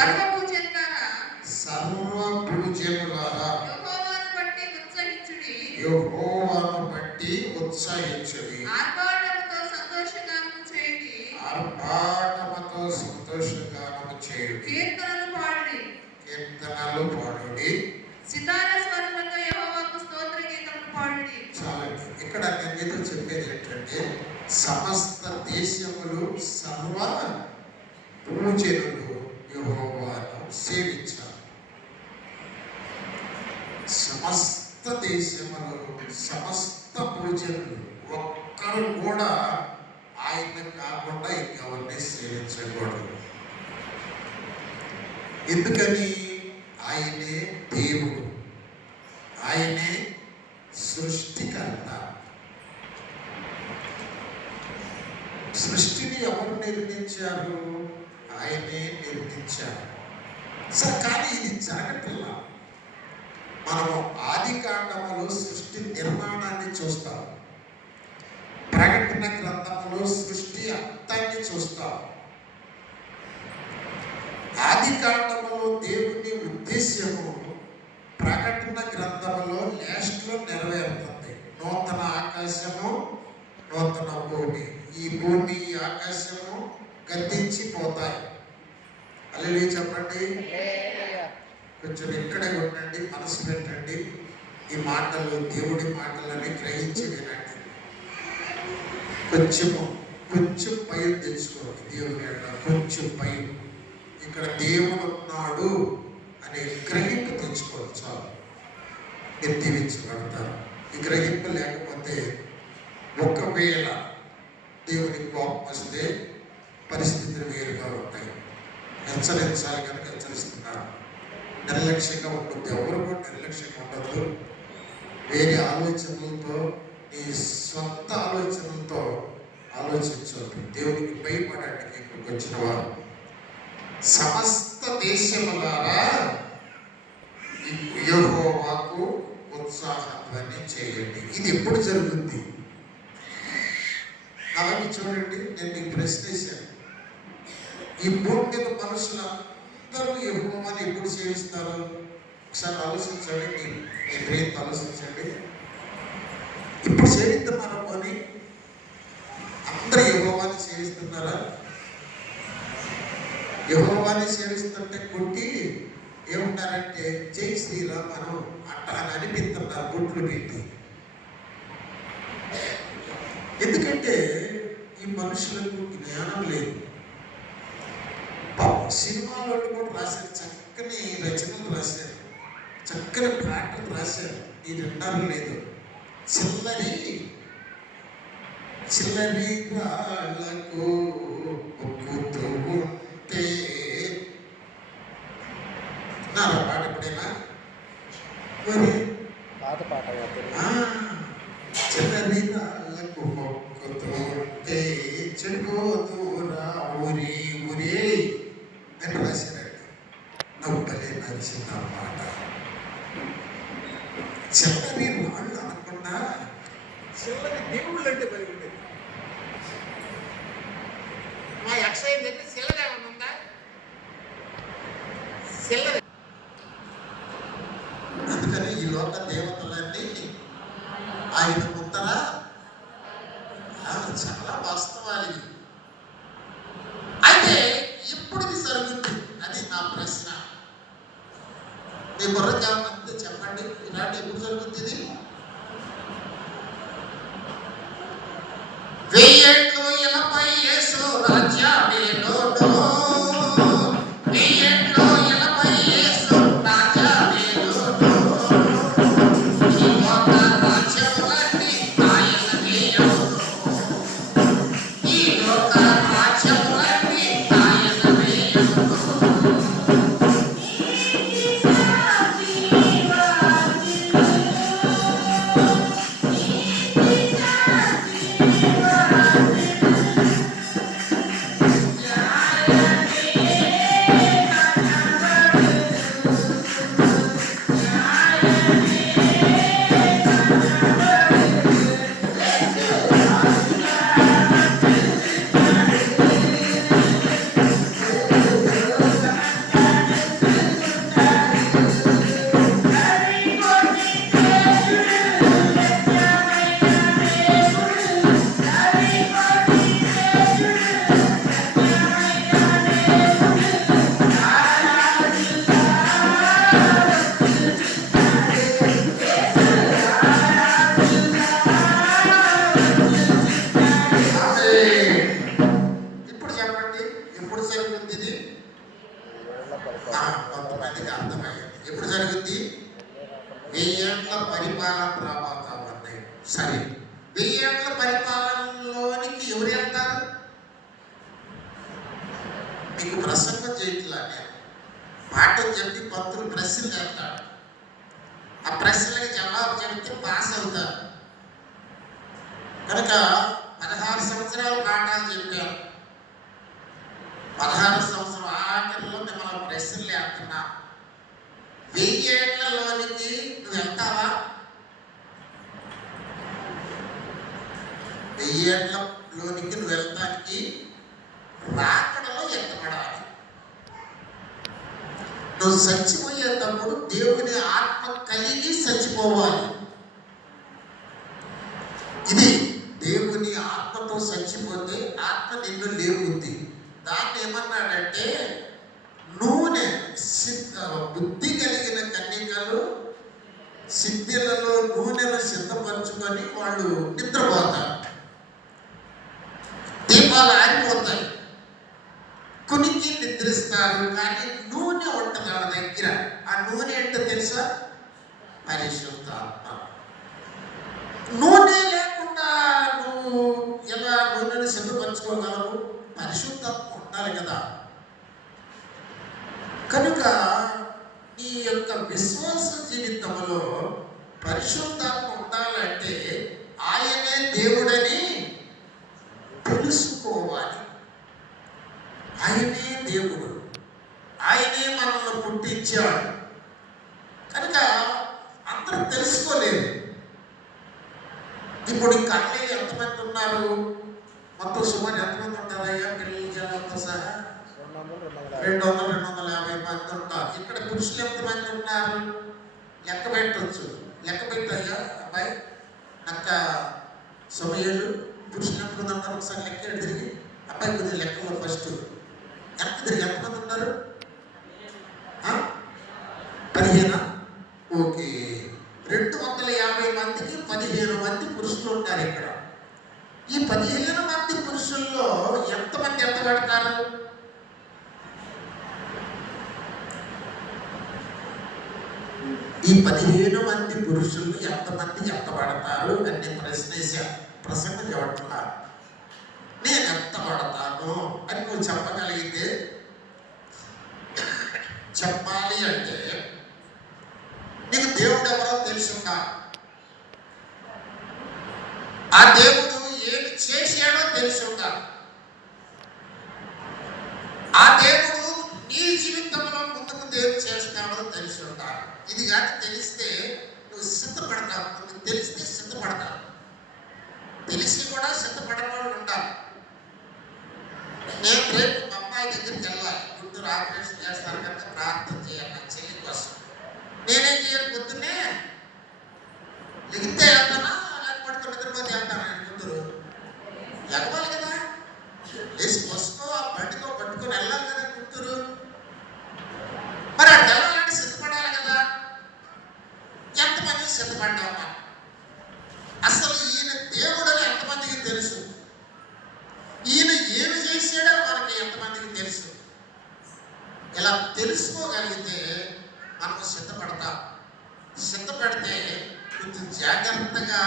సర్వభూజనులారా యెహోవాను బట్టి ఉత్సాహించుడి. ఆర్భాటముతో సంతోషగానము చేయుడి. కీర్తనలు పాడుడి. చాలా ఇక్కడ నేను మీతో చెప్పేది ఏంటంటే, సమస్త దేశములు సర్వ భూజనులు యెహోవాను సేవించాలి. సమస్త దేశములు సమస్త భూజనులు ఒక్కరు కూడా ఆయన కాకుండా ఇంకెవరిని సేవించకూడదు. ఎందుకని? ఆయనే దేవుడు, ఆయనే సృష్టికర్త. సృష్టిని ఎవరు నిర్మించారు? ఆయనే నిర్మించారు. సరే, కానీ ఇది జరగట్లా. మనము ఆది కాండములో సృష్టి నిర్మాణాన్ని చూస్తాం, ప్రకటన గ్రంథములో సృష్టి అంతాన్ని చూస్తాం. ఆది కాండములో దేవుని ఉద్దేశ్యము ప్రకటన గ్రంథములో లాస్ట్లో నెరవేరుతుంది. నూతన ఆకాశము నూతన భూమి. ఈ భూమి ఈ ఆకాశము గతించిపోతాయి. హల్లెలూయా చెప్పండి. కొంచెం ఇక్కడే ఉండండి, మనసు పెట్టండి. ఈ మాటలు దేవుడి మాటలని గ్రహించి వినండి. కొంచెం భయం తెచ్చుకోండి. దేవుని కొంచెం భయం, ఇక్కడ దేవుడు ఉన్నాడు అనే గ్రహింపు తెచ్చుకోండి. చాలు, ఎత్తివించబడతారు. ఈ గ్రహింపు లేకపోతే ఒకవేళ దేవుని కోపం వస్తే పరిస్థితులు వేరుగా ఉంటాయి. హెచ్చరించాలి కనుక హెచ్చరిస్తున్నారు. నిర్లక్ష్యంగా ఉంటుంది. ఎవరు కూడా నిర్లక్ష్యంగా ఉండద్దు. వేరే ఆలోచనలతో, నీ సొంత ఆలోచనలతో ఆలోచించవద్దు. దేవునికి భయపడడానికి ఇక్కడికి వచ్చిన వారు సమస్త దేశములారా యెహోవాకు ఉత్సాహధ్వని చేయండి. ఇది ఎప్పుడు జరుగుతుంది? అలాగే చూడండి, నేను మీకు ప్రశ్న వేశాను. ఈ భూమి మీద మనుషులందరూ యెహోవాని ఎప్పుడు సేవిస్తారు? ఒకసారి ఆలోచించండి, మీ బ్రెయిన్ ఆలోచించండి. ఇప్పుడు సేవిస్తున్నారా? పోనీ అందరూ యెహోవాని సేవిస్తున్నారా? యెహోవాని సేవిస్తుంటే కొట్టి ఏమంటారంటే జై శ్రీరామ్ అని అని అనిపిస్తున్నారు బొట్లు పెట్టి. ఎందుకంటే ఈ మనుషులకు జ్ఞానం లేదు. సినిమాలో కూడా రాశారు, చక్కని రచనలు రాశారు, చక్కని పాటలు రాశారు. ఈ రెండాలు లేదు. చిల్లరి రాళ్లకు ఒక్కుతూ ఉంటే పాట ఎప్పుడైనా మరి పాట చిల్లరి రాళ్లకు ఒక్కుతూ ఉంటే చెడిపోతూరా ఊరి ఊరే అని రాశారండి. నాకు భలే నచ్చింది ఆ మాట. చిల్లరి రాళ్ళు అనకుండా చిల్లరి దేవుళ్ళు అంటే భలే ఉండేది. మా ఎక్సైజ్ అంటే చిల్లర ఏమన్నా ఉందా? చిల్లర. అందుకని ఈ లోక దేవతలన్నీ ఆయన ముందర చాలా వాస్తవాలు. అయితే ఇప్పుడు ఇది జరుగుతుంది, అది నా ప్రశ్న. మీ బుర్రకి ఏమన్నా చెప్పండి, ఇలాంటి ఎప్పుడు జరుగుతుంది? 1000 ఏళ్ళు 80 యేసు రాజ్యమేలో 1000 ఏళ్ళు 80 యేసు రాజ్యమేలో ఈ లోక రాజ్యములన్నీ ఆయనవేయో ఈ లోక రాజ్యములన్నీ ఆయనవేయో ఎప్పుడు జరుగుతుంది ఇది? కొంతమందికి అర్థమైంది. ఎప్పుడు జరుగుద్ది? 1000 ఏళ్ల పరిపాలన రాబోతుంది. సరే, 1000 ఏళ్ల పరిపాలనలోనికి ఎవరు వెళ్తారు? మీకు ప్రసంగం చేయట్లా, నేను పాఠం చెప్పి పంతులు ప్రశ్నలు చెప్తాడు. ఆ ప్రశ్నలకి జవాబు చెప్తే పాస్ అవుతారు. కనుక 16 సంవత్సరాలు పాఠాలు చెప్పారు. 16 సంవత్సరం ఆఖరిలో మిమ్మల్ని ప్రశ్నలు వేస్తున్నా. 1000 ఏళ్లలోనికి నువ్వు వెళ్తావా? 1000 ఏళ్లలోనికి నువ్వు వెళ్తానికి రాకడలో ఎత్తబడాలి. నువ్వు చచ్చిపోయేటప్పుడు దేవుని ఆత్మ కలిగి చచ్చిపోవాలి. ఇది దేవుని ఆత్మతో చచ్చిపోతే ఆత్మ నిన్ను లేపుద్ది. దాన్ని ఏమన్నాడంటే, నూనె బుద్ధి కలిగిన కన్యకలు సిద్ధిలలో నూనెను సిద్ధపరచుకొని వాళ్ళు నిద్రపోతారు. దీపాలు ఆరిపోతాయి, కునికి నిద్రిస్తారు. కానీ నూనె ఉంటుంది వాళ్ళ దగ్గర. ఆ నూనె ఏంటో తెలుసా? పరిశుద్ధాత్మ. నూనె లేకుండా నువ్వు ఎలా నూనెను సిద్ధపరచుకోగలవు? పరిశుద్ధాత్మ ఉండాలి కదా. కనుక నీ యొక్క విశ్వాస జీవితంలో పరిశుద్ధాత్మ ఉండాలంటే ఆయనే దేవుడని తెలుసుకోవాలి. ఆయనే దేవుడు, ఆయనే మనల్ని పుట్టించాడు. కనుక అందరూ తెలుసుకోలేదు. ఇప్పుడు ఈ కళ్ళకి ఎంతమంది ఉన్నారు? మొత్తం సుమారు ఎంతమంది ఉంటారయ్యా? పిల్లల జనంతో సహా 200-250 మంది ఉంటారు. ఇక్కడ పురుషులు ఎంతమంది ఉన్నారు? లెక్క పెట్టవచ్చు. లెక్క పెట్టయ్యా అబ్బాయి, అక్క సమయాలు పురుషులు ఎంతమంది ఉన్నారు? ఒకసారి లెక్క తిరిగి అబ్బాయి కొద్దిగా లెక్కలో ఫస్ట్ ఎంత తిరిగి ఎంతమంది ఉన్నారు? 15. ఓకే, 250 మందికి 15 మంది పురుషులు ఉంటారు ఇక్కడ. ఈ 15 మంది పురుషుల్లో ఎంతమంది ఎత్తబడతారు? ఈ 15 మంది పురుషులు ఎంతమంది ఎత్తబడతారు అని ప్రశ్నేశారు. ప్రసంగం చెప్పట్లా. నేను ఎత్తబడతాను అని నువ్వు చెప్పగలిగితే, చెప్పాలి అంటే నీకు దేవుడు ఎవరో తెలుసుందా? ఆ దేవుడు ఏమి చేశాడో తెలుసుందా? ఆ దేవుడు నీ జీవితంలో ముందుకు దేవుడు చేస్తాడో తెలుసుందా? ఇది కానీ తెలిస్తే నువ్వు సిద్ధపడతావు. నువ్వు తెలిస్తే సిద్ధపడతావు. తెలిసి కూడా సిద్ధపడేవాళ్ళు ఉండాలి. నేను రేపు మా అమ్మాయి దగ్గరికి వెళ్ళాలి. గుంటూరు ఆపరేషన్ చేస్తారు కనుక ప్రార్థన చేయాలి నా చెల్లి కోసం. నేనేం చేయాలి? పొద్దున్నే లిగితే వెళ్తానా లేకపోతే నిద్రపోతే వెళ్తానా? గుంటూరు ఎగవాలి కదా, లేచి బస్సుతో ఆ బండితో పట్టుకొని వెళ్ళాలి కదా గుంటూరు. మరి అక్కడ వెళ్ళాలంటే సిద్ధపడాలి కదా. ఎంతమంది సిద్ధపడ్డామా? అసలు ఈయన దేవుడని ఎంతమందికి తెలుసు? ఈయన ఏమి చేశాడని మనకి ఎంతమందికి తెలుసు? ఇలా తెలుసుకోగలిగితే మనకు సిద్ధపడతాం. సిద్ధపడితే కొంచెం జాగ్రత్తగా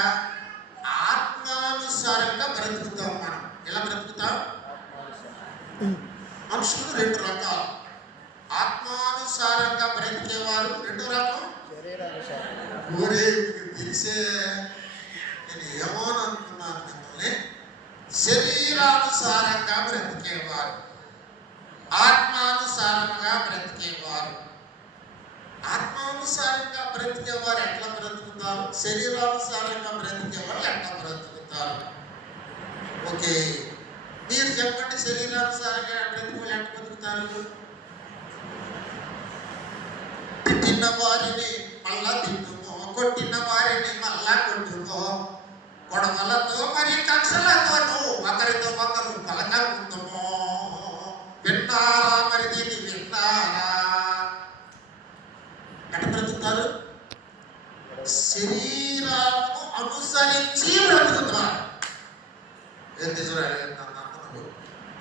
ఆత్మానుసారంగా బ్రతుకుతాం. మనం ఎలా బ్రతుకుతాం? మనుషులు 2 రకాలు. ఆత్మానుసారంగా బ్రతికేవారు 2 రకం. ఊరే తెలిసే నేను ఏమో అనుకున్నాను మిమ్మల్ని. శరీరానుసారంగా బ్రతికేవారు, ఆత్మానుసారంగా బ్రతికేవారు. ఆత్మానుసారంగా బ్రతికేవారు ఎట్లా బ్రతుకుతారు? శరీరానుసారంగా బ్రతికేవారు ఎట్లా బ్రతుకుతారు? ఓకే, మీరు చెప్పండి. శరీరానుసారంగా బ్రతికేవారు ఎట్లా బ్రతుకుతారు? తిట్టిన వారిని మళ్ళా తిట్టుకో, కొట్టిన వారిని మళ్ళా కొట్టుకో, గొడవలతో మరి కక్షలతోనూ ఒకరితో ఒకరు పలకకుంటుమో. విన్నారా? మరి దీన్ని విన్నారా? ఎట్లా బ్రతుకుతారు? శరీరాలను అనుసరించి బ్రతుకుతారు.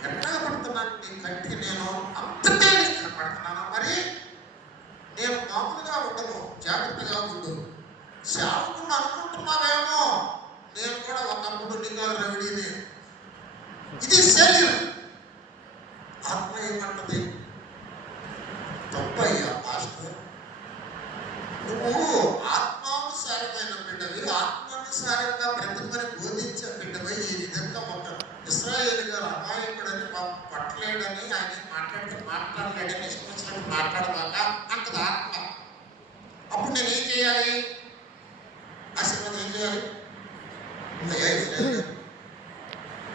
ఎట్లా పడుతున్నాను? నీకు కంటికి నేను అంత తేలిక కనపడుతున్నాను. మరి నేను మామూలుగా ఉండను, జాగ్రత్తగా ఉండు. సేవకుని అనుకుంటున్నావేమో, నేను కూడా ఒకప్పుడు నిఘా రవిడిని. ఇది శరీరం. ఆత్మ ఏమంటది? తప్పయ్యా పాస్టర్, నువ్వు ఆత్మానుసారమైన బిడ్డవి, ఆత్మానుసారంగా బ్రతకమని బోధించే బిడ్డవి. ఈ విధంగా ఒక ఇశ్రాయేలు గారు అమాయకుడని పట్టలేడని ఆయన మాట్లాడలేడని ఇష్టం వచ్చినట్టు మాట్లాడదాక అంటది ఆత్మ. అప్పుడు నేను ఏం చేయాలి? ఆశీర్వాదం ఏం చేయాలి? అయ్యా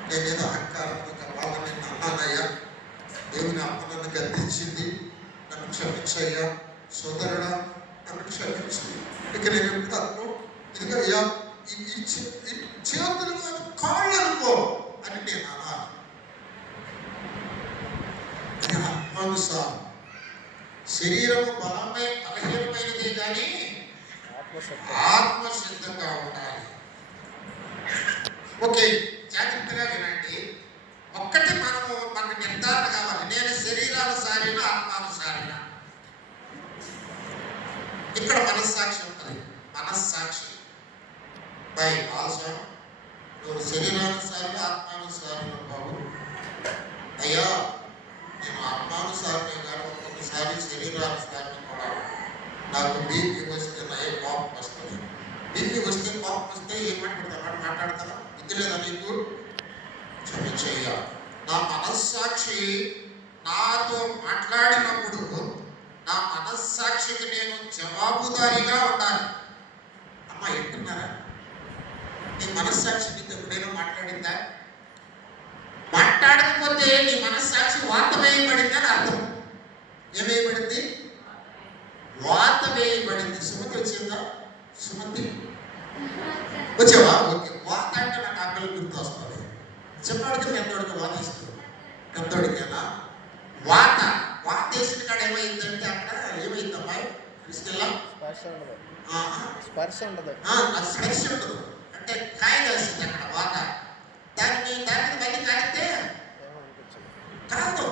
నేనేదో అహంకారం వాళ్ళని అన్నానయ్యా, దేవుని అమ్మ నన్ను గద్దించింది, నన్ను క్షమించయ్యా, సోదరుడా నన్ను క్షమించి, ఇక నేను ఎప్పుడు ఇదిగా అయ్యా ఈ చేతులు కాళ్ళు అనుకో అని నేను అనాలి. ఆత్మానుసారం. శరీరము బలహీనమైనదే కానీ ఆత్మసిద్ధంగా ఉండాలి. ఓకే, జాగ్రత్తగా వినండి. ఒక్కటి మనకు నిర్ధారణ కావాలి. నేను శరీరానుసారిన ఆత్మానుసారిన. ఇక్కడ మనస్సాక్షి ఉంటుంది. మనస్సాక్షి బై ఆల్సో నువ్వు శరీరానుసారిన ఆత్మానుసారిన బాబు. అయ్యా నేను ఆత్మానుసారినే కానీ ఒక్కొక్కసారి శరీరానుసారిని కూడా. నాకు బీపీ వస్తే కోపం వస్తుంది. బీపీ వస్తే కోపం వస్తే మాట్లాడతాను. ఇది లేదా నీకు? క్షమించయ్యా. నా మనస్సాక్షి నాతో మాట్లాడినప్పుడు నా మనస్సాక్షికి నేను జవాబుదారీగా ఉండాలి. అమ్మ వింటున్నారా? నీ మనస్సాక్షి నీకు ఎప్పుడైనా మాట్లాడిందా? మాట్లాడకపోతే నీ మనస్సాక్షి వాత వేయబడిందని అర్థం. ఏమేయబడింది? వాత వేయబడింది. సుమతి వచ్చిందా? సుమతి వచ్చావా? ఓకే. వాత అంటే నాకు అక్కలు గుర్తు వస్తుంది. చిన్నోడికి పెద్దోడికి వాత ఇస్తుంది. పెద్దోడికేనా వాత? వాత వేసిన కాడ ఏమైందంటే అక్కడ ఏమైందమ్మా? తీసుకెళ్ళా స్పర్శ ఉండదు. స్పర్శ ఉండదు అంటే కాయ వేస్తుంది అక్కడ వాత. దాని మళ్ళీ కాగితే కాదు.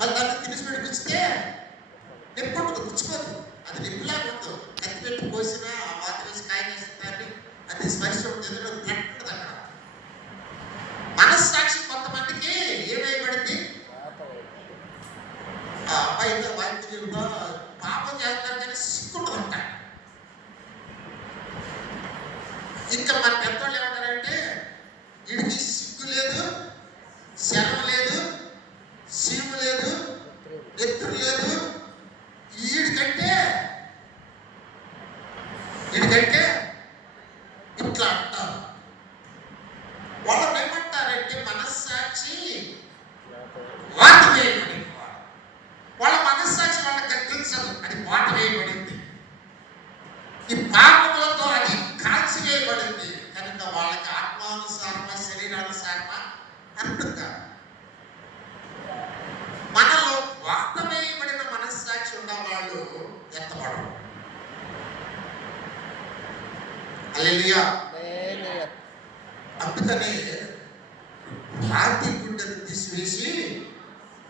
మళ్ళీ దాన్ని తినిసి పెడిపిస్తే నిప్పు ఉంటుంది, పుచ్చుకోదు. అది నిప్పులాగా ఉండదు. కత్తి పెట్టి కోసినా ఆ వాత వేసి కాయ వేస్తుంది. అది స్పర్శ ఉంటుంది, ఉంటుంది అక్కడ. మనస్సాక్షి కొంతమందికి ఏమైపడింది? ఆ అబ్బాయి వాక్యంలో పాపం చేస్తారు కానీ సిగ్గుంటుందంట. ఇంకా మన పెద్దవాళ్ళు ఏమంటారంటే వీడికి సిగ్గు లేదు, శరం లేదు, సీము లేదు, ఎత్తురు లేదు, వీడికంటే ఇట్లా అంటారు. వాళ్ళని ఏమంటారంటే మనస్సాక్షి వాత వేయబడింది. వాళ్ళ మనస్సాక్షి వాళ్ళకి కనిపించదు, అది వాత వేయబడింది. ఈ పాపములతో అది కాల్చి వేయబడింది కనుక వాళ్ళకి ఆత్మానుసారమా శరీరానుసారమా అర్థం కాదు. మనలో వాత వేయబడిన మనస్సాక్షి ఉన్న వాళ్ళు ఎత్తపడరు. హల్లెలూయా. అందుకనే రాతి గుండెను తీసివేసి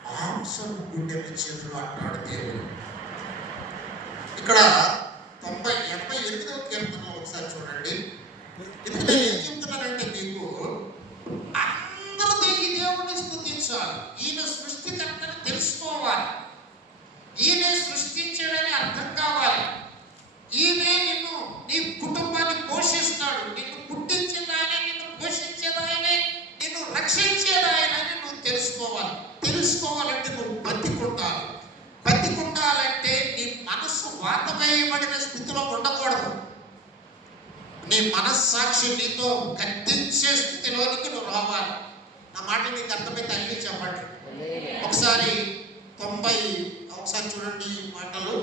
మాంసం గుండెని చేతులు అంటాడు దేవుడు. ఇక్కడ 88వ కీర్తనలో ఒకసారి చూడండి. ఎందుకంటే ఏం చెప్తున్నానంటే మీకు అందరూ ఈ దేవుడిని స్తుతించాలి. ఈయన సృష్టికర్తని తెలుసుకోవాలి. ఈయనే సృష్టించాడని అర్థం కావాలి. ఈయనే నిన్ను నీ కుటుంబాన్ని పోషిస్తాడు. నిన్ను పుట్టించేదాయనే, నిన్ను పోషించేదాయనే, నిన్ను రక్షించేదాయనని నువ్వు తెలుసుకోవాలి. తెలుసుకోవాలంటే నువ్వు బతికుండాలి. బతికుండాలంటే నీ మనస్సు వాత వేయబడిన స్థితిలో ఉండకూడదు. నీ మనస్సాక్షి నీతో గద్దించే స్థితిలోనికి నువ్వు రావాలి. నా మాట మీకు అర్థమైతే అన్ని చెప్పండి. ఒకసారి చూడండి ఈ మాటలు.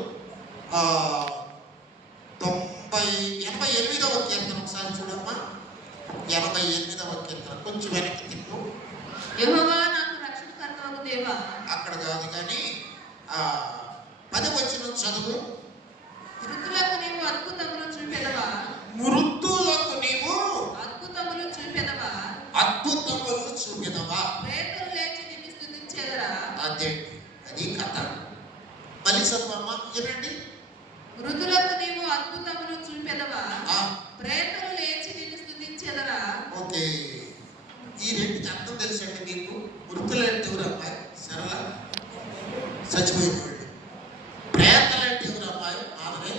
88వ కీర్తన ఒకసారి చూడమ్మా. 88వ కీర్తన కొంచెం వెనక్కి తిప్పు. యెహోవా నాకు రక్షణకర్తవు దేవా. అక్కడ కాదు కానీ 10వ వచనం చదువు. మృతులకు నీవు అద్భుతములు చూపెదవా. మృతులకు నీవు అద్భుతములు చూపెదవా. అద్భుతములు చూపెదవా. ప్రేతులు లేచి నిన్ను స్తుతించెదరా. అదేంటి అది కథ. మళ్ళీ చదువమ్మ ఏనండి. మృతులకు నీవు అద్భుతములు చూపెదవా, ఆ, ప్రేతలు లేచి నిన్ను స్తుతించెదరా. ఓకే, ఈ రెండుకి అర్థం తెలుసండి మీకు. మృతులంటే ఎవరు అమ్మాయి? సరళ చచ్చిపోయిన వాళ్ళు. ప్రేతలంటే ఎవరు అమ్మాయి? ఆమె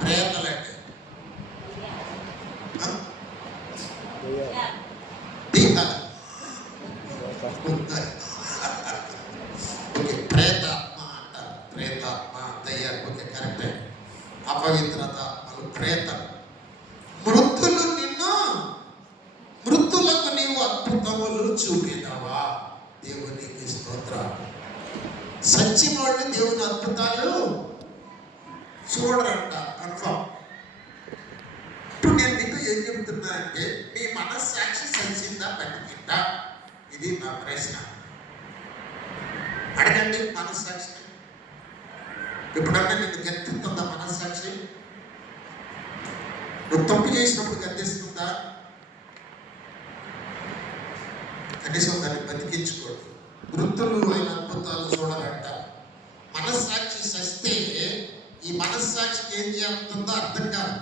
ప్రేతలంటే దేహాలు. ఓకే, ప్రేతాత్మ అంటారు. ప్రేతాత్మ దయ్యాలు. ఓకే, కరెక్టే. అపవిత్రత ప్రేతం. మృతులు నిన్ను, మృతులకు నీవు అద్భుతములు చూపినావా. దేవునికి స్తోత్రం. సచ్చిన వాళ్ళు దేవుని అద్భుతాలు చూడరంట, కన్ఫర్మ్. ఇప్పుడు నేను నీకు ఏం చెప్తున్నా అంటే, నీ మనస్సాక్షి సచ్చిందా బతికిందా? ఇది నా ప్రశ్న. అడగండి మనస్సాక్షి. ఎప్పుడన్నా నీకు గెలుతుందా మనస్సాక్షి? నువ్వు తప్పు చేసినప్పుడు గద్దిస్తుందా? కనీసం దాన్ని బతికించుకోడు. వృద్ధులు అయిన అద్భుతాలు చూడాలంట. మనస్సాక్షి సస్తే ఈ మనస్సాక్షికి ఏం చేస్తుందో అర్థం కాదు.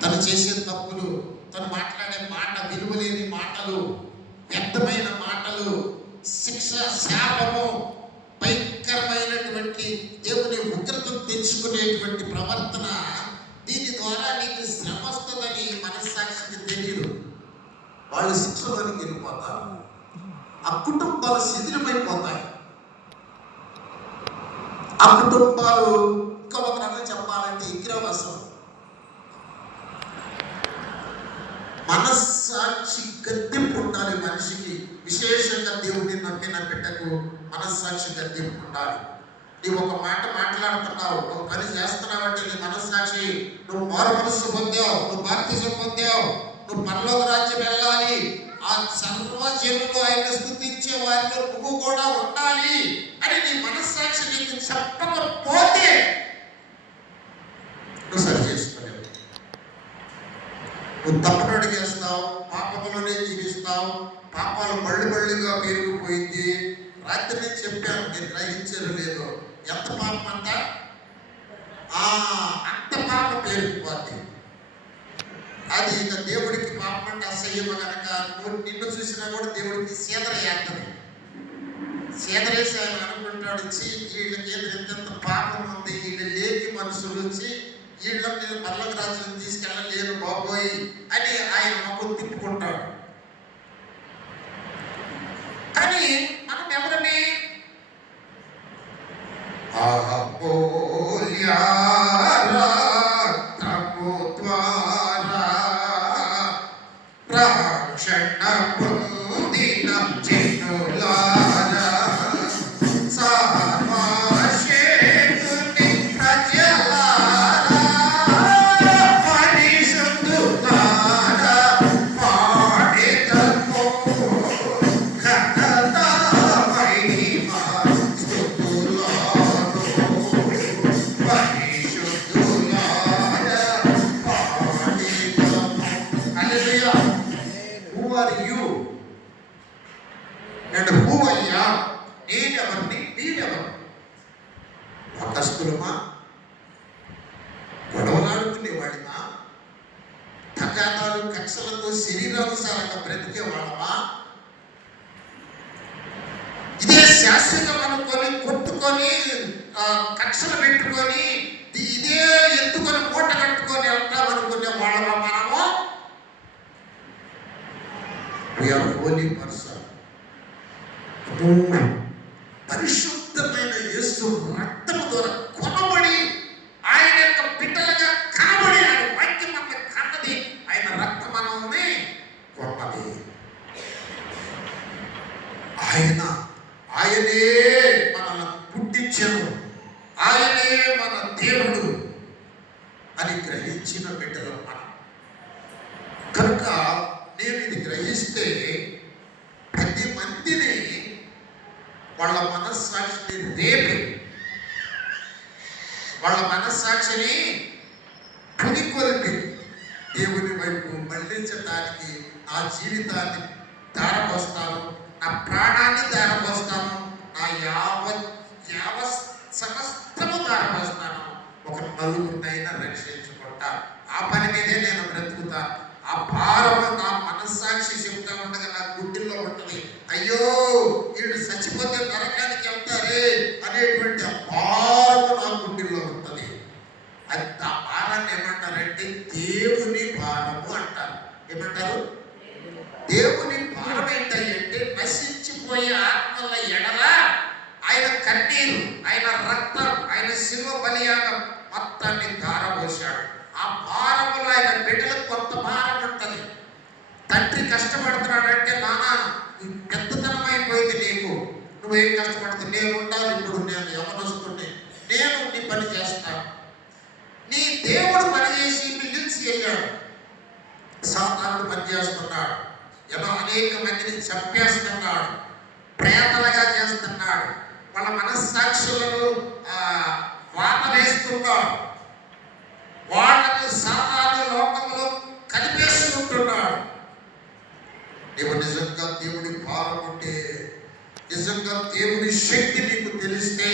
తను చేసే తప్పులు, తను మాట్లాడే మాట, విలువలేని మాటలు, వ్యర్థమైన మాటలు, శిక్ష, శాపము, భయంకరమైనటువంటి దేవుని ఉగ్రతను తెచ్చుకునేటువంటి ప్రవర్తన. దీని ద్వారా నీకు శ్రమ వస్తుందని మనస్సాక్షికి తెలియదు. వాళ్ళు శిక్షలోనికి వెళ్ళిపోతారు. ఆ కుటుంబాలు శిథిలమైపోతాయి. ఆ కుటుంబాలు ఇంకా ఒక రకంగా చెప్పాలంటే విగ్రహవాసం. మనస్సాక్షి గద్దెంపు ఉండాలి మనిషికి. విశేషంగా దేవుడిని నమ్మిన బిడ్డకు మనస్సాక్షి గద్దెంపు ఉండాలి. నీవు ఒక మాట మాట్లాడుతున్నావు, ఒక పని చేస్తున్నావంటే నీ మనస్సాక్షి, నువ్వు మారు మనస్సు పొందావు, నువ్వు బాప్తిజం పొందావు, నువ్వు పరలోక రాజ్యం వెళ్ళాలి, ఆ సర్వజనులు ఆయన స్తుతించే వారిలో నువ్వు కూడా ఉండాలి అని నీ మనస్సాక్షి నీకు చెప్పకపోతే నువ్వు సరి చేసుకోలేవు. నువ్వు తప్పును అడిగేస్తావు, పాపంలోనే జీవిస్తావు, పాపాలు బళ్ళుగా పెరిగిపోయింది. రాత్రి నేను చెప్పాను, నేను గ్రహించరు లేదు. ఎంత పాపం అంట? అంత పాపం పెరిగిపోద్ది. అది ఇక దేవుడికి పాపం అంటే అసహ్యం కనుక నిన్ను చూసినా కూడా దేవుడికి సేదరేస్తుంది. సేదరేసి ఆయన అనుకుంటాడు, వచ్చి వీళ్ళకి ఎంత పాపం ఉంది, వీళ్ళు లేని మనుషులు వచ్చి వీళ్ళకి నేను పర్లోక రాజ్యం తీసుకెళ్ళలేను బాబోయ్ అని ఆయన మొక్కలు తిప్పుకుంటాడు. కానీ మనం ఎవరిని రక్షణ పొందిన జనులారా, సర్వశక్తుని ప్రజలారా, పరిశుద్ధులారా, పాడెదము ఘనత మహిమ స్తుతులను. పరిశుద్ధులారా పాడెదము. హల్లెలూయా. Who are you? And who I am? నేనెవరిని, మీరెవరు? లోకస్తులమా, గొడవలాడుకునేవాడిమా, తగాదాలు కక్షలతో శరీరానుసారంగా బ్రతికే వాళ్ళమా, ఇదే శాశ్వతం అనుకొని కొట్టుకొని కక్షలు పెట్టుకొని ఇదే ఎత్తుకొని మూట కట్టుకొని వెళ్తాం అనుకునే వాళ్ళమా మనము? We are holy person. పరిశుద్ధమైన యేసు రక్తము ద్వారా కొనబడి ఆయన యొక్క బిడ్డలుగా కనబడి ఆయన వాక్యం మనల్ని కన్నది, ఆయన రక్తం మనల్ని కొన్నది. ఆయనే మనల్ని పుట్టించను, ఆయనే మన దేవుడు అని గ్రహించిన బిడ్డలు మనం. కనుక నేను ఇది గ్రహిస్తే 10 మందిని వాళ్ళ మనస్సాక్షిని రేపి, వాళ్ళ మనస్సాక్షిని పునికొల్పి దేవుని వైపు మళ్లించడానికి నా జీవితాన్ని ధారపోస్తాను, నా ప్రాణాన్ని ధారపోస్తాను, నా యావత్ సమస్తము ధారపోస్తాను, ఒక నలుగురినైనా రక్షించుకుంటా. ఆ పని మీదే నేను బ్రతుకుతాను. ఆ భారము నా మనస్సాక్షి చెప్తా ఉండగా నా గుండెల్లో ఉంటుంది. అయ్యో వీడు చచ్చిపోతే నరకానికి వెళ్తారే అనేటువంటి ఆ భారము నా గుండెల్లో ఉంటుంది. అది ఆ భారాన్ని ఏమంటారంటే దేవుని భారము అంటారు. ఏమంటారు? దేవుని భారం ఏంటంటే నశించిపోయే ఆత్మల ఎడల ఆయన కన్నీరు, ఆయన రక్తం, ఆయన శిలువ బలియాగం మొత్తాన్ని ధారపోశాడు. ఆ భారములో ఆయన బిడ్డలకు కొంత భారం ఉంటుంది. తండ్రి కష్టపడుతున్నాడంటే, నాన్న పెద్దతనం అయిపోయింది నీకు, నువ్వేం కష్టపడుతుంది, నేను ఉండాలి, ఇప్పుడు నేను యవనొస్తుంటే నేను నీ పని చేస్తాను. నీ దేవుడు పని చేసి మిగిల్చి వెళ్ళాడు. సాతానుడు పని చేస్తున్నాడు, అనేక మందిని చంపేస్తున్నాడు, ప్రేతలుగా చేస్తున్నాడు, వాళ్ళ మనస్సాక్షులను వాత వేస్తున్నాడు, వాళ్ళని సాతాను లోకంలో కలిపేసుకుంటున్నాడు. నీవు నిజంగా దేవుని భారం ఉంటే, నిజంగా దేవుని శక్తి నీకు తెలిస్తే,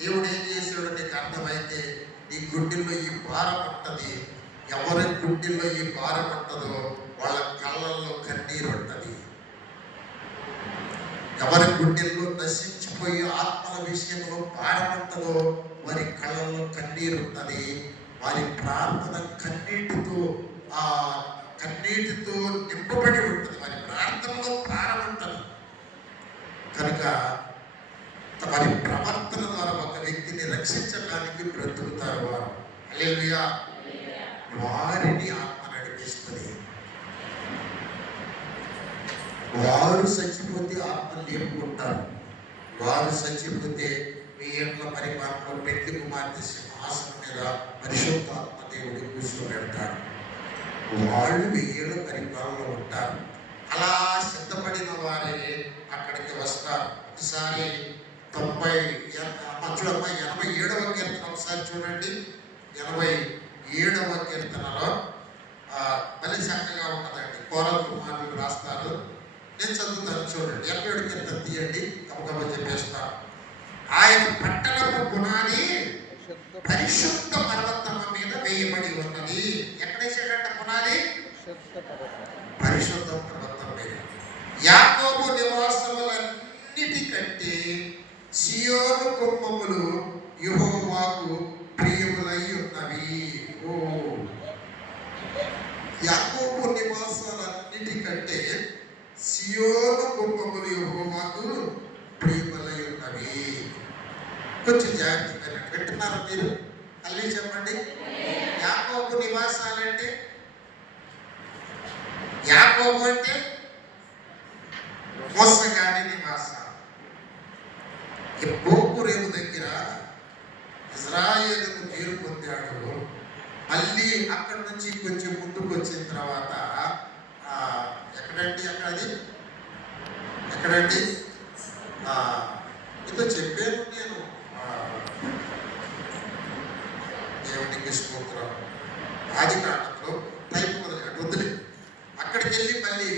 దేవుడు ఏం చేశాడో నీకు అర్థమైతే నీ గుండెల్లో ఈ భారం ఉంటుంది. ఎవరి గుండెల్లో ఈ భారం ఉంటుందో వాళ్ళ కళ్ళల్లో కన్నీరు ఉంటుంది. ఎవరి గుండెల్లో నశించిపోయి ఆత్మల విషయంలో భారం ఉంటుందో వారి కళ్ళల్లో కన్నీరు ఉంటుంది. వారి ప్రార్థన కన్నీటితో నింపబడి ఉంటుంది. వారి ప్రార్థనలో భారం ఉంటుంది. కనుక వారి ప్రవర్తన ద్వారా ఒక వ్యక్తిని రక్షించడానికి బ్రతుకుతారు వారు. హల్లెలూయా. వారిని ఆత్మ నడిపిస్తుంది. వారు చచ్చిపోతే ఆత్మ లేపుకుంటారు. వారు చచ్చిపోతే మీ ఇంట్లో పరిపాలనలో పెళ్లి కుమార్తె సింహాసనం మీద పరిశుద్ధాత్మ దేవుడు కూర్చోబెడతాడు. వాళ్ళు 1000 ఏళ్ళ పరిపాలనలో ఉంటారు. అలా సిద్ధపడిన వారే అక్కడికి వస్తారు. ఒకసారి 87వ కీర్తన ఒకసారి చూడండి. 87వ కీర్తనలో బలి చక్కగా ఉన్నదండి. కోరల కుమారులు రాస్తారు. నేను చదువుతాను చూడండి. 87 కీర్తన తీయండి, గబగబా చెప్పేస్తాను. ఆయన పట్టణపు పునాది పరిశుద్ధ పర్వతం మీద వేయబడి ఉన్నది. ఎక్కడ వేసాడంట పునాది? పరిశుద్ధ పర్వతం మీద. యాకోబు నివాసములన్నిటికంటే సియోను కొమ్మములు యెహోవాకు ప్రియములై ఉన్నవి. యాకోబు నివాసాలన్నిటికంటే సియోను కొమ్మములు యెహోవాకు ప్రియములై ఉన్నవి. కొంచెం జాగ్రత్తగా వింటున్నారు మీరు? అల్లి చెప్పండి. యాకోబు నివాసాలంటే, యాకోబు అంటే మోసగాని నివాసాలు. బోకురేవు దగ్గర ఇజ్రాయేలుకు పేరు పొందాడు. మళ్ళీ అక్కడి నుంచి కొంచెం ముందుకు వచ్చిన తర్వాత ఎక్కడండి ఇదో చెప్పాను నేను. దేవునికి స్తోత్రం. ఆదికాండంలో టైం వదిలి అక్కడికి వెళ్ళి మళ్ళీ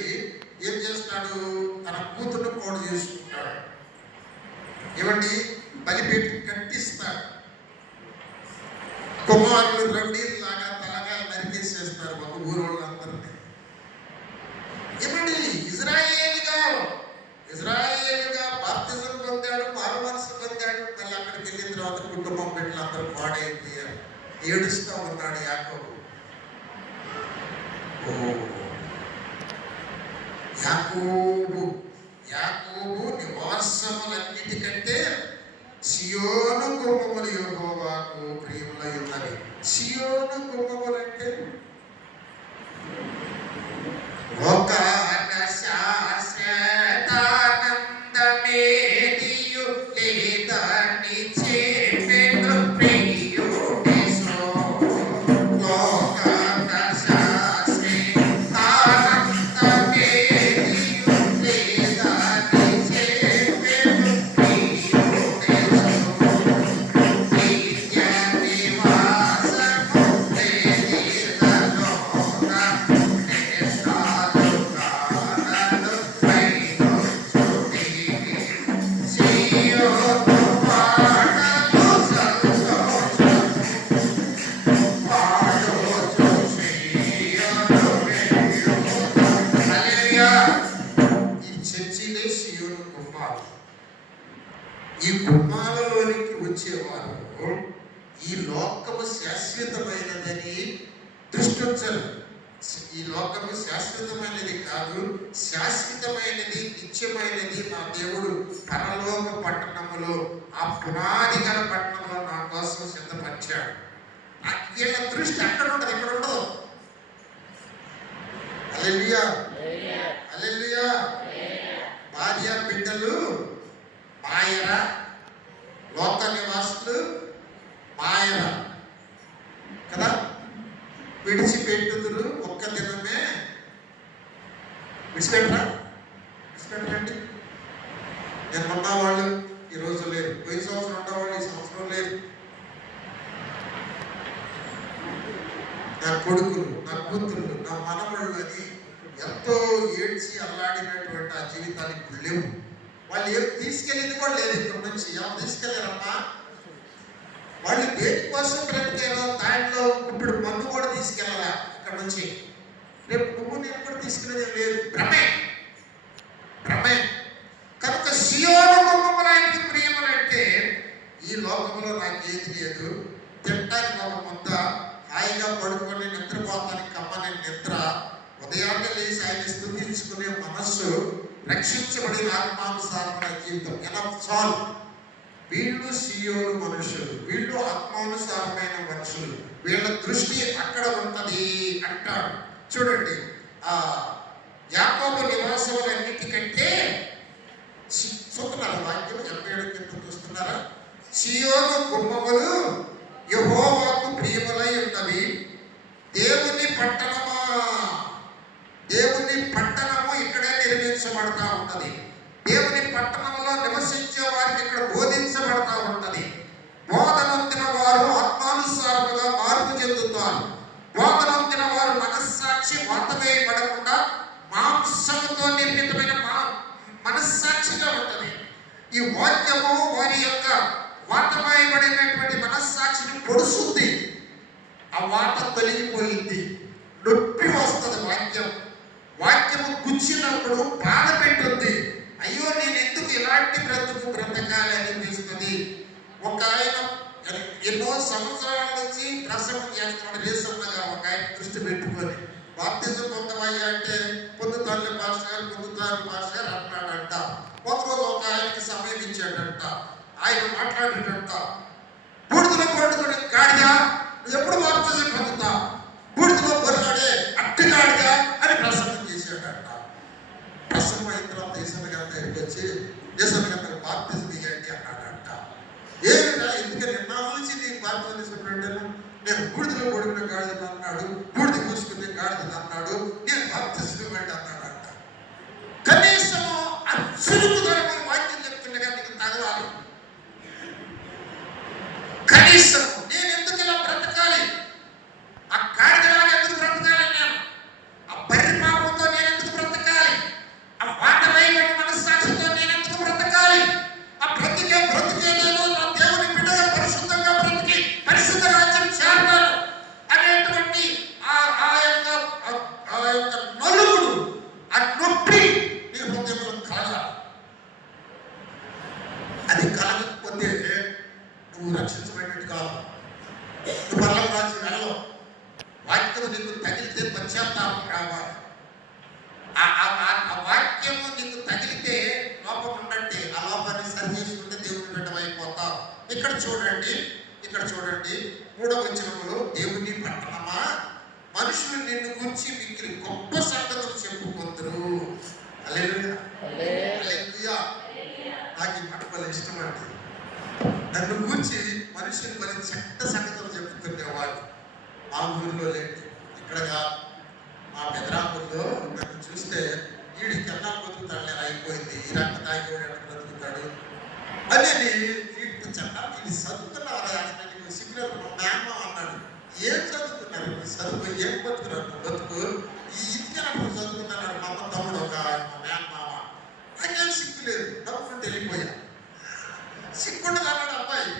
ఏం చేస్తాడు? తన కూతురు కోడు చేసుకుంటాడు. ఏమండి? బలిపేటి కట్టిస్తాడు. కుమారులు రౌడీలాగా తలగా నరికేసేస్తారు ఒక ఊరోళ్ళందరినీ. ఏమండి? ఇజ్రాయేలుగా బాప్తిజం పొందాడు, మారు మనసు పొందాడు. మళ్ళీ అక్కడికి వెళ్ళిన తర్వాత కుటుంబం బిడ్డలు అందరూ పాడైపోయారు. ఏడుస్తూ ఉన్నాడు యాకోబు. యాకోబు నివాసములన్నిటికంటే సియోను కొమ్మములు యెహోవాకు ప్రియములై ఉన్నవి. సియోను కొమ్మములు అంటే ఒక శాశ్వతానందమేదియు లేదని చెప్పెను ప్రియుడేసో. లోక శాశ్వతానందమేదియు లేదని చెప్పెను ప్రియుడేసో. నిత్య నివాసము లేదిన గుమ్మాలు. ఈ గుమ్మాలలోనికి వచ్చేవారు ఈ లోకము శాశ్వతమైనదని దృష్టి ఉంచాలి. ఈ లోకము శాశ్వతమైనది కాదు, శాశ్వతమైనది నిత్యమైనది నా దేవుడు పరలోక పట్టణములో, ఆ పునాది గల పట్టణంలో నా కోసం సిద్ధపరిచాడు. వీళ్ళ దృష్టి అక్కడ ఉండదు, ఇక్కడ ఉండదు. హల్లెలూయా, హల్లెలూయా. భార్య బిడ్డలు మాయరా, లోక నివాసులు మాయరా కదా, విడిచిపెట్టుదురు ఒక్క దినమే. విడిచిపెట్టరండి. నేను ఉన్నవాళ్ళు ఈరోజు లేరు, పోయిన సంవత్సరం ఉన్నవాళ్ళు ఈ సంవత్సరం లేరు. నా కొడుకులు, నా కూతుళ్ళు, నా మనవళ్ళు అని ఎంతో ఏడ్చి అల్లాడినటువంటి ఆ జీవితాలు ఇప్పుడు లేవు. వాళ్ళు ఏం తీసుకెళ్ళింది కూడా లేదు. ఇక్కడ నుంచి ఎవరు తీసుకెళ్ళారమ్మా? వాళ్ళు దేనికోసం బ్రతికారో దాంట్లో ఇప్పుడు మందు కూడా తీసుకెళ్ళాలా ఇక్కడ నుంచి. రేపు నువ్వు నేను కూడా తీసుకెళ్ళేది లేదు. భ్రమే కనుక సియోను గుమ్మములాంటి ప్రియములంటే ఈ లోకంలో నాకేది లేదు. తింటానికి ఒక ముద్ద, హాయిగా పడుకొని నిద్రపోతానికి కమ్మని నిద్ర, ఉదయాన్నే లేచి ఆయన స్తుతించుకునే మనస్సు, రక్షించబడిన ఆత్మానుసారమైన జీవితం ఎలా చాలు. వీళ్ళు సియోను మనుషులు, వీళ్ళు ఆత్మానుసారమైన మనుషులు, వీళ్ళ దృష్టి అక్కడ ఉన్నది అంటాడు. చూడండి, ఆ యాకోబు నివాసములన్నిటికంటే చూస్తున్నారు వాక్యం 87 కింద చూస్తున్నారా? సియోను గుమ్మములు యెహోవాకు ప్రియములై ఉన్నవి. దేవుని పట్టణము ఇక్కడే నిర్మించబడతా ఉన్నది. దేవుని పట్టణంలో నివసించే వారికి ఇక్కడ బోధించబడతా ఉన్నది. బోధనొందిన వారు ఆత్మానుసారముగా మార్పు చెందుతారు. బోధనొందిన వారు మనస్సాక్షి వాతవేయబడకుండా మాంసముతో నిర్మితమైన మనస్సాక్షిగా ఉంటుంది. ఈ వాక్యము వారి యొక్క వాతమయబడినటువంటి మనస్సాక్షిని పొడుస్తుంది. ఆ వాత తొలగిపోయింది, నొప్పి వస్తుంది. వాక్యము గుచ్చినప్పుడు బాధ పెట్టుద్ది. అయ్యో, నేను ఎందుకు ఇలాంటి బ్రతకాలి అనిపిస్తుంది. ఒక ఆయన ఎన్నో సంవత్సరాల నుంచి ప్రసంగం చేస్తున్నాడు రీసెంట్గా. ఒక ఆయన దృష్టి పెట్టుకొని బాప్తిజం పొందవయ్యా అంటే పొందుతాను పాస్టర్ అన్నాడంట. ఒకరోజు ఒక ఆయనకి సమయం ఇచ్చాడంట. ఆయన మాట్లాడేటంట, బూడిదలో పడుకుని గాడిదా, నువ్వు ఎప్పుడు బాప్తిజం పొందుతా? బూడిదలో పొరలాడే అట్టి గాడిదా అని ప్రసంగం చేశాడంట. ప్రసంగం అయిన తర్వాత దేశాన్ని గారి దగ్గరికి వచ్చి, దేశాన్ని గారి బాప్తిజం ఇవ్వండి అన్నాడంట. ఏమిటా, ఎందుకని నా నుంచి నీకు బాప్తిజం తీసుకుంటాను? నేను బూడిదలో పడుకునే గాడిద అన్నాడు, బూడిద మూసుకునే గాడిద అన్నాడు, నేను బాప్తిజం ఇవ్వండి అన్నాడంట. కనీసం అచ్చురుకుదరమైన వాక్యం చెప్తుండగా నీకు తగవాలి. కనీసం నేను ఎందుకు ఇలా బ్రతకాలి? ఆ గాడిదలాగా ఎందుకు బ్రతకాలి? నేను ఆ బర్రి పాపంతో నేను ఎందుకు బ్రతకాలి? ఆ వాటమైన మనస్సాక్షితో నేను ఎందుకు బ్రతకాలి? ఆ బ్రతికే నేను నా దేవుని బిడ్డగా పరిశుద్ధంగా బ్రతికి పరిశుద్ధ రాజ్యం చేరతాను అనేటువంటి ఆ యొక్క నలుగుడు, ఆ నొప్పి నీ హృదయంలో కలగాలి. అది కలగకపోతే నువ్వు రక్షించబడినట్టు కాదు, నువ్వు పరలోక రాజ్యం వెళ్ళవు. వాక్యము నీకు తగిలితే పశ్చాత్తాపం కావాలి. ఆ వాక్యము నీకు తగిలితే లోపం ఉన్నట్టే. ఆ లోపాన్ని సరి చేసుకుంటే దేవుని బిడ్డమైపోతావు. ఇక్కడ చూడండి 3వ వచనములో, దేవుని పట్టణమా, మనుషులు నిన్ను గురించి మీకు గొప్ప సంగతులు చెప్పుకుందరు. హల్లెలూయా, హల్లెలూయా. నాకు ఈ మాట వల్ల ఇష్టం అండి. నన్ను గురించి మనుషులు మరి చెడ్డ సంగతులు చెప్పుకునేవాడు. మా ఊరిలో లేదు, ఇక్కడ కాదు, మా పెదరాపూర్లో నన్ను చూస్తే వీడికి ఎలా బతుకుతాడు, నేను అయిపోయింది, ఈ రక్త తాగివాడు ఎట్లా బతుకుతాడు అని వీడికి చెడ్డ. వీళ్ళు చదువుకున్నారా? నీకు సిగ్గులు మేమ అన్నాడు. ఏం చదువుకున్నారు? చదువు ఏం బతుకున్నారు? బతుకు ఈ ఇంటికి చదువుకున్నాడు మా అమ్మ తమ్ముడు, ఒక మా మేనమామ. నాకేం సిగ్గు లేదు, నవ్వుకుంటూ వెళ్ళిపోయా. సిగ్గుండదు అన్నాడు అబ్బాయి.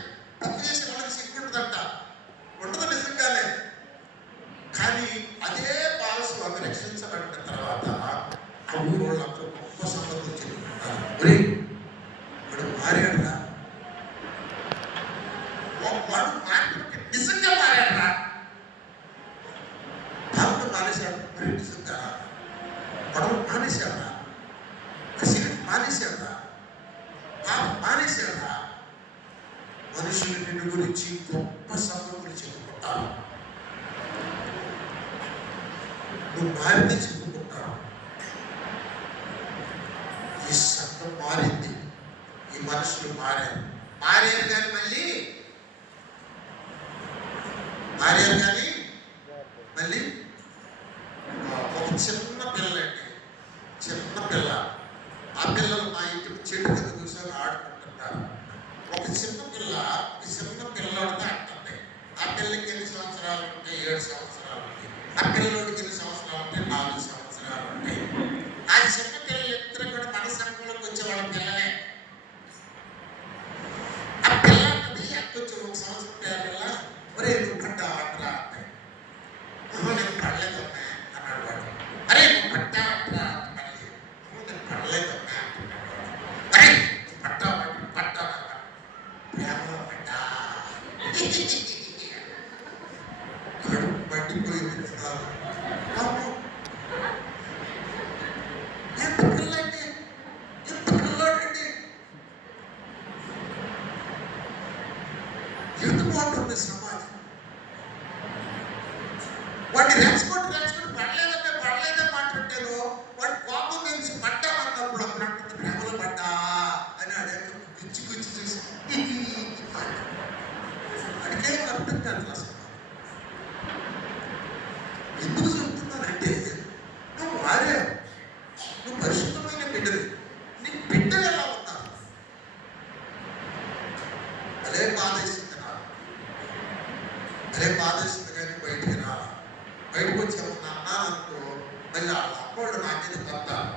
తప్పు చేసే వాళ్ళకి సిగ్గుంటుందంట. ఉండదు నిజంగానే. కానీ అదే భాగస్వామి రక్షించబడిన తర్వాత ఆ ఊరు వాళ్ళందరూ గొప్ప సంగతులు చెప్పుకుంటారు. మానేశాడా? పాపం మానేశాడా? మనుషులు నిన్ను గురించి గొప్ప సంగతులు చెప్పుకుంటారు. నువ్వు మారితే చెప్పుకుంటావు. ఈ సంఘం మారింది, ఈ మనుషులు మారారు కానీ మళ్ళీ ఒక చిన్న పిల్లండి, చిన్న పిల్ల. ఆ పిల్లలు మా ఇంటి చెట్టు కింద కూర్చొని ఆడుకుంటున్నారు. ఒక చిన్న పిల్లడితే అంటుంది. ఆ పిల్లకి ఎన్ని సంవత్సరాలు ఉంటాయి? 7 సంవత్సరాలు ఉంటాయి. ఆ పిల్లడికి ఎన్ని సంవత్సరాలు ఉంటాయి? 4 సంవత్సరాలు ఉంటాయి. ఆ చిన్న పిల్లలు ఇద్దరు కూడా మన సంఘంలోకి వచ్చే వాళ్ళ పిల్లలే. ఆ పిల్ల అంటది, కొంచెం 1 సంవత్సరం పిల్ల, ఒరే నువ్వు పట్టావట్రా అంటాయి. నేను పడలేదమ్మా అన్నాడు వాడు. అరే నువ్వు పట్టావట్రా మళ్ళీ. నేను పడలేదమ్మా అంటున్నాడు వాడు. అరే నువ్వు పట్టావట్రా ప్రేమలో పడ్డా. కడుపు పట్టిపోయింది. ఎంత పిల్లండి, ఎంత పిల్లాడండి, ఎంత బాగుంటుంది సమాజం. వాడిని రెచ్చుకుంటూ పడలేదమ్మా అంటుంటేను వాడు కోపం నుంచి పడ్డామన్నప్పుడు అప్పుడు అంటుంది ప్రేమలో పడ్డా అని అడిగి గుచ్చి చూసి అడిగే అర్థం కాదు అసలు. ఎందుకు చెప్తున్నానంటే నువ్వు మారావు, నువ్వు పరిశుద్ధమైన బిడ్డవి. నీ బిడ్డలు ఎలా ఉన్నారు? అదే బాధేస్తుంది నాకు, అదే బాధేస్తుంది. కానీ బయటికి రా, బయటకు వచ్చామన్నా అన్నాననుకో మళ్ళీ వాళ్ళ అమ్మోళ్ళు నా మీద పడతారు.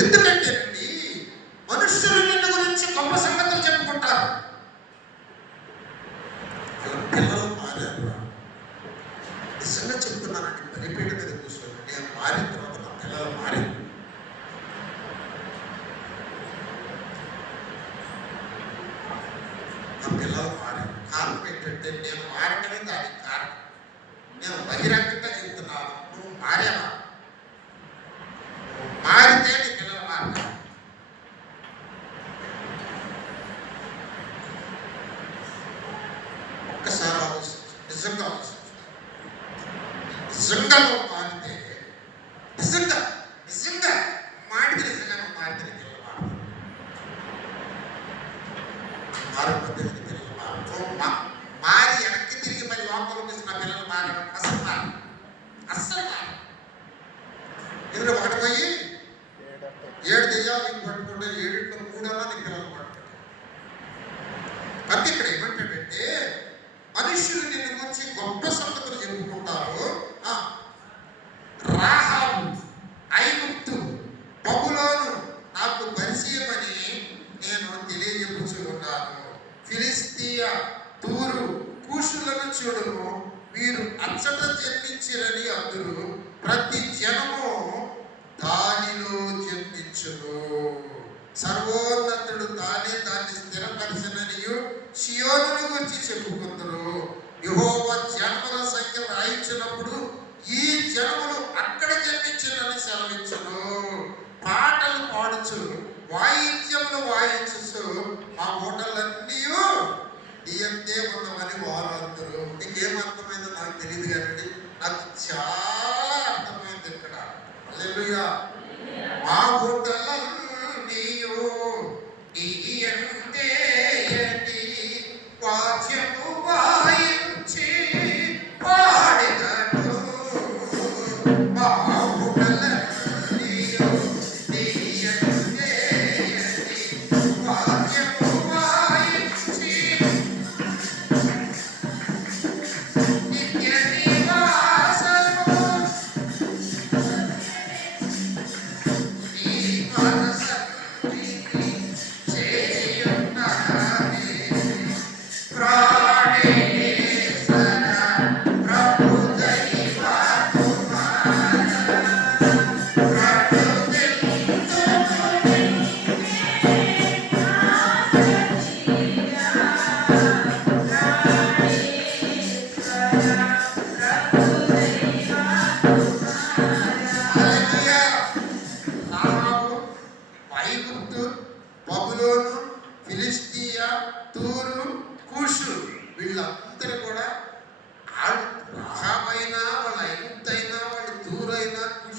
ఎందుకంటేనండి మనుషులు నిన్ను గురించి గొప్ప సంగతులు చెప్పుకుంటారు. వాళ్ళ పిల్లలు మారారు. నిజంగా చెప్తున్నానండి, బలిపీఠ మీద కూర్చొని నేను మారిన తర్వాత నా పిల్లలు మారారు. నా పిల్లలు మారారు. కారణం ఏంటంటే నేను మారటమే దానికి కారణం. నేను బహిరంగంగా చెప్తున్నాను, నువ్వు మారావా? నువ్వు మారితే నీ పిల్లలు మారుతారు. ఒక్కసారి ఆలోచించు, నిజంగా ఆలోచించు. నిజంగా నువ్వు మారితే, నిజంగా మాడితే, నిజంగా నువ్వు మారితే నీ పిల్లలు మారుతారు. మారకపోతే నీ పిల్లలు మారు. మారి వెనక్కి తిరిగి మళ్ళీ లోపలికి వచ్చిన పిల్లలు మారడం అస్సలు మారు. ఇందులో ఒకటి పోయి 7 దెయ్యాలు నీకు పట్టుకుంటే 7 3 నీ పిల్లలు పట్టుకుంటారు. కాబట్టి ఇక్కడ ఏమంటాడంటే మనుషులు నిన్ను గురించి గొప్ప సంగతులు చెప్పుకుంటారు. రాహాబు, ఐగుప్తు, బబులోను నాకు పరిచయమని నేను తెలియజెప్పుచూ ఉన్నాను. ఫిలిష్తియా, తూరు, కూషులను చూడును, వీరు అచ్చట జన్మించిరని అందురు. ప్రతి జనము దానిలో జన్మించును. సర్వోన్నతుడు తానే దాన్ని స్థిరపరిచిననియు సియోనును గురించి చెప్పుకుందరు. యెహోవా జన్మల సంఖ్య రాయించినప్పుడు ఈ జనములు అక్కడ జన్మించునని సెలవించును. పాటలు పాడుచు, వాయిద్యములు వాయించు, మా ఓటలన్నీ ఇయంతే ఉన్నవని వారు అందరూ. నీకేమర్థమైందో నాకు తెలియదు కానీ నాకు చాలా అర్థమైంది ఇక్కడ. హల్లెలూయా. మా ఓటలన్నీ ఇయంతే వాద్యము వాయించి పాడినను. మా ఓటలన్నీ ఇయంతే వాద్యము వాయించి నిత్య నివాసము నీ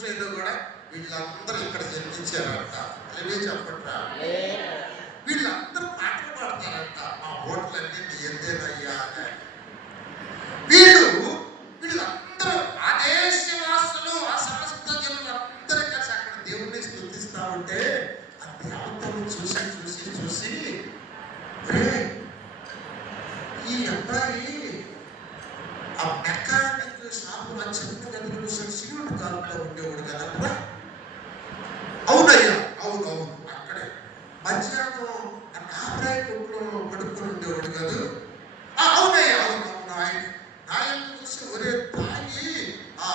శైలిలో కూడా వీళ్ళందరూ ఇక్కడ జన్మించారంట. అలవే చెప్పట్రా. వీళ్ళందరూ పాటలు పాడతారంట. మా ఓట్లన్నీ నీ ఎందేనయ్యా అని. వీళ్ళందరూ ఆ దేశవాసులు, ఆ సమస్త జనులందరూ కలిసి అక్కడ దేవుణ్ణి స్తుతిస్తా ఉంటే ఆ దేవతలు చూసి చూసి చూసి ఈ అబ్బాయి ఆ మెకానిక్ షాపులో చిన్న గదులు శివుడు కాలంలో ఉండేవాడు కదా. అవునయ్యా, అవును అక్కడే మధ్యాహ్నం ఆ నాపరాయి కొట్లో పడుకొని ఉండేవాడు కదా. అవునయ్యా, అవును ఆయన నాయన చూసి ఒరే తాగి ఆ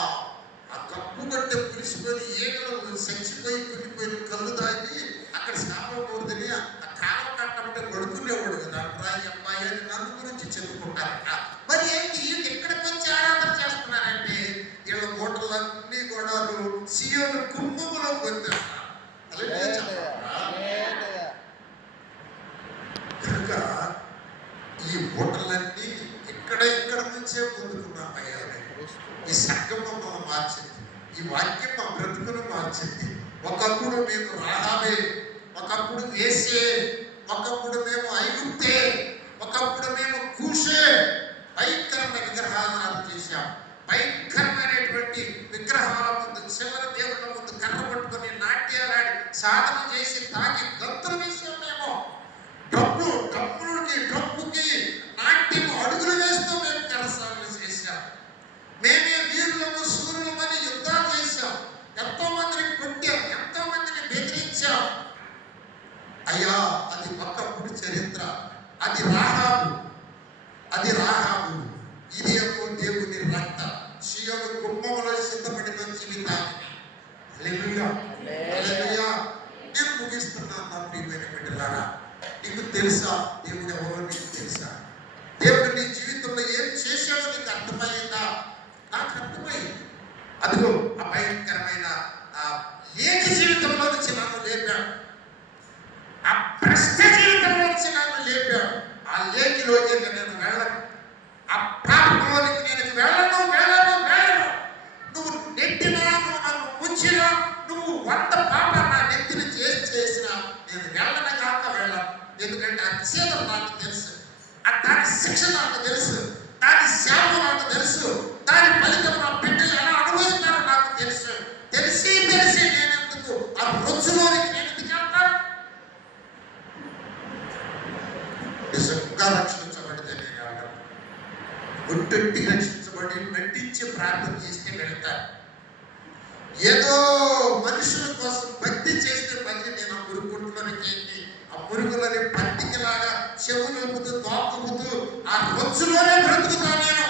కప్పు గడ్డ పులిసిపోయి ఈగలు చచ్చిపోయి కులిపోయిన కళ్ళు తాగి అక్కడ శాపం పోతుందని ఆ కాలం కట్టమంటే పడుకునేవాడు కదా. రాయి అబ్బాయి అని నన్ను గురించి చెప్పుకుంటారట. మరి ఏంటి వీళ్ళు ఎక్కడికి వచ్చి ఆరాధన చేస్తున్నారంటే వీళ్ళ ఓటర్లన్నీ కూడా సియోను కుంభములో పొందారు. కనుక ఈ ఓటర్లన్నీ ఇక్కడ నుంచే పొందుకున్నామయ్యా. ఈ సంగమం మార్చింది, ఈ వాక్యం మా బ్రతుకును మార్చింది. ఒకప్పుడు మేము రాహాబే, ఒకప్పుడు వేసే, ఒకప్పుడు మేము ఐగుప్తే, ఒకప్పుడు మేము కూషే. భయంకరమైన విగ్రహాలను చేశాం. భయంకరమైనటువంటి విగ్రహాల ముందు, చివరి దేవుళ్ళ ముందు కర్ర పట్టుకొని నాట్యాలాడి సాధన చేసి తాగి గంతులు వేసాం. మేము డప్పుకి నాట్యం అడుగులు వేస్తూ మేము కరసాలు చేశాం. మేమే వీరులము సూర్యులమని యుద్ధాలు చేశాం. ఎంతో మందిని కొట్టాం, ఎంతో మందిని బెదిరించాం. అయ్యా, అది ఒకప్పుడు చరిత్ర. అది రాహాబు. ఇదేమో దేవుని రక్త సియోను కుంభములో సిద్ధపడిన జీవితాన్ని. హల్లెలూయా, హల్లెలూయా. నేను ముగిస్తున్నాను నా ప్రియమైన బిడ్డలారా. నీకు తెలుసా దేవుడు ఎవరో? నీకు తెలుసా దేవుడు నీ జీవితంలో ఏం చేశాడో నీకు అర్థమైందా? నాకు అర్థమైంది. అదిగో ఆ భయంకరమైన లేఖ జీవితంలో నుంచి నన్ను లేపాడు. ఆ భ్రష్ట జీవితంలో నుంచి నన్ను లేపాడు. ఆ లేఖలోకి నేను వెళ్ళను. ఆ పాపంలోనికి నేను వెళ్ళను. నువ్వు నెట్టినా, నువ్వు నన్ను ముంచినా, నువ్వు 100 పాపాలు నా నెత్తిని చేసినా నేను వెళ్ళను. ఎందుకంటే ఆ చేదం నాకు తెలుసు, దాని శిక్ష నాకు తెలుసు, దాని శాపం నాకు తెలుసు, దాని ఫలితం నా బిడ్డలు ఎలా అనుభవిస్తారో నాకు తెలుసు. తెలిసి నేనెందుకు ఆ రొచ్చులోనికి నేను ఎందుకు వెళ్తాను? నిజంగా రక్షించబడితే నేను వెళ్ళను. గుంటెట్టి రక్షించబడి నటించి ప్రార్థన చేస్తే వెళ్తాను. ఏదో మనుషుల కోసం భక్తి చేస్తే మళ్ళీ నేను ఆ మురుగుంట్లోనికి వెళ్ళి ఆ మురుగులని పట్టికలాగా చెవులుపుతూ తోపుతూ ఆ రొచ్చులోనే బ్రతుకుతా నేను.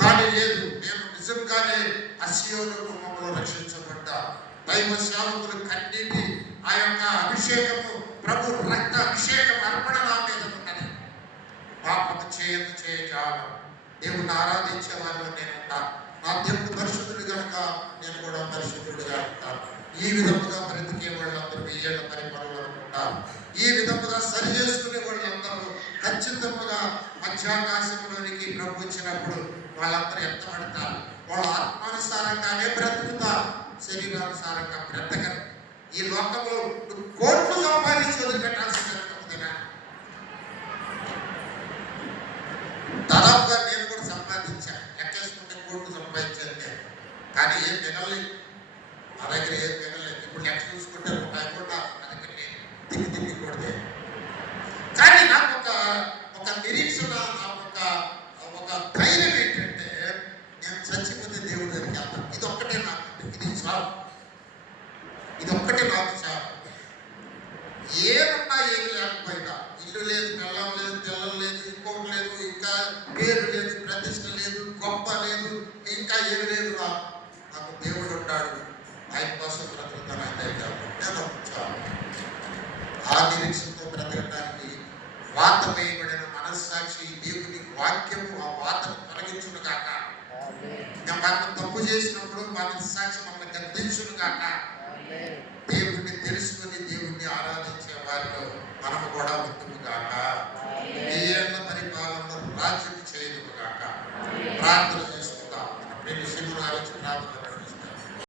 కానీ లేదు, నేను నిజంగానే ఆ సియోను కుంభంలో రక్షించబడ్డా. దైవ సేవకులు కన్నీటి ఆ యొక్క అభిషేకము, ప్రభు రక్త అభిషేకం అర్పణ నా మీద ఉన్నది. పాపము చేయజాలం. దేవుని ఆరాధించే వారిలో నేను ఉంటాను. నా దేవుడు పరిశుద్ధుడు కనుక నేను కూడా పరిశుద్ధుడిగా ఉంటాను. ఈ విధముగా బ్రతికే వాళ్ళందరూ 1000 ఏళ్ల పరిపాలన ఉంటారు. ఈ విధముగా సరి చేసుకునే వాళ్ళందరూ ఖచ్చితంగా మధ్యాకాశంలోనికి ప్రభు వచ్చినప్పుడు వాళ్ళందరూ ఎత్తబడతారు. వాళ్ళు ఆత్మానుసారంగానే బ్రతుకుతారు, శరీరానుసారంగా బ్రతకరు. ఈ లోకంలో కోట్లు సంపాదించి వదిలిపెట్టాల్సిన బ్రతుకుతున్నా. దాదాపుగా నేను కూడా సంపాదించాను, లెక్కేసుకుంటే కోట్లు సంపాదించాను నేను. కానీ ఏం మిగలేదు, నా దగ్గర ఏం మిగలేదు. ఇప్పుడు లెక్క చూసుకుంటే రూపాయి కూడా నా దగ్గర నేను తిప్పి కొడితే. కానీ నాకు ఒక నిరీక్షణ, ఒక ధైర్యం ఏంటంటే నేను చచ్చిపోతే దేవుడి దగ్గరికి వెళ్తాను. ఇది ఒక్కటే నాకు చాలు. ఏమన్నా ఏమి లేకపోయినా, ఇల్లు లేదు, పిల్లం లేదు, పిల్లలు లేదు, ఇంకోటి లేదు, ఇంకా పేరు లేదు, ప్రతిష్ట లేదు, గొప్ప లేదు, ఇంకా ఏమి లేదు. నాకు దేవుడు ఉంటాడు, ఆయన కోసం బ్రతుకుతాను. నేను చాలు. ఆ నిరీక్షణతో బ్రతకడానికి వాత వేయబడిన మనస్సాక్షి దేవుని వాక్యము ఆ వాతను తొలగించును కాక. మనం తప్పు చేసినప్పుడు మనస్సాక్షి మమ్మల్ని గద్దించును కాక. దేవుణ్ణి తెలుసుకుని దేవుణ్ణి ఆరాధించే వారిలో మనము కూడా ఉంటుము కాక.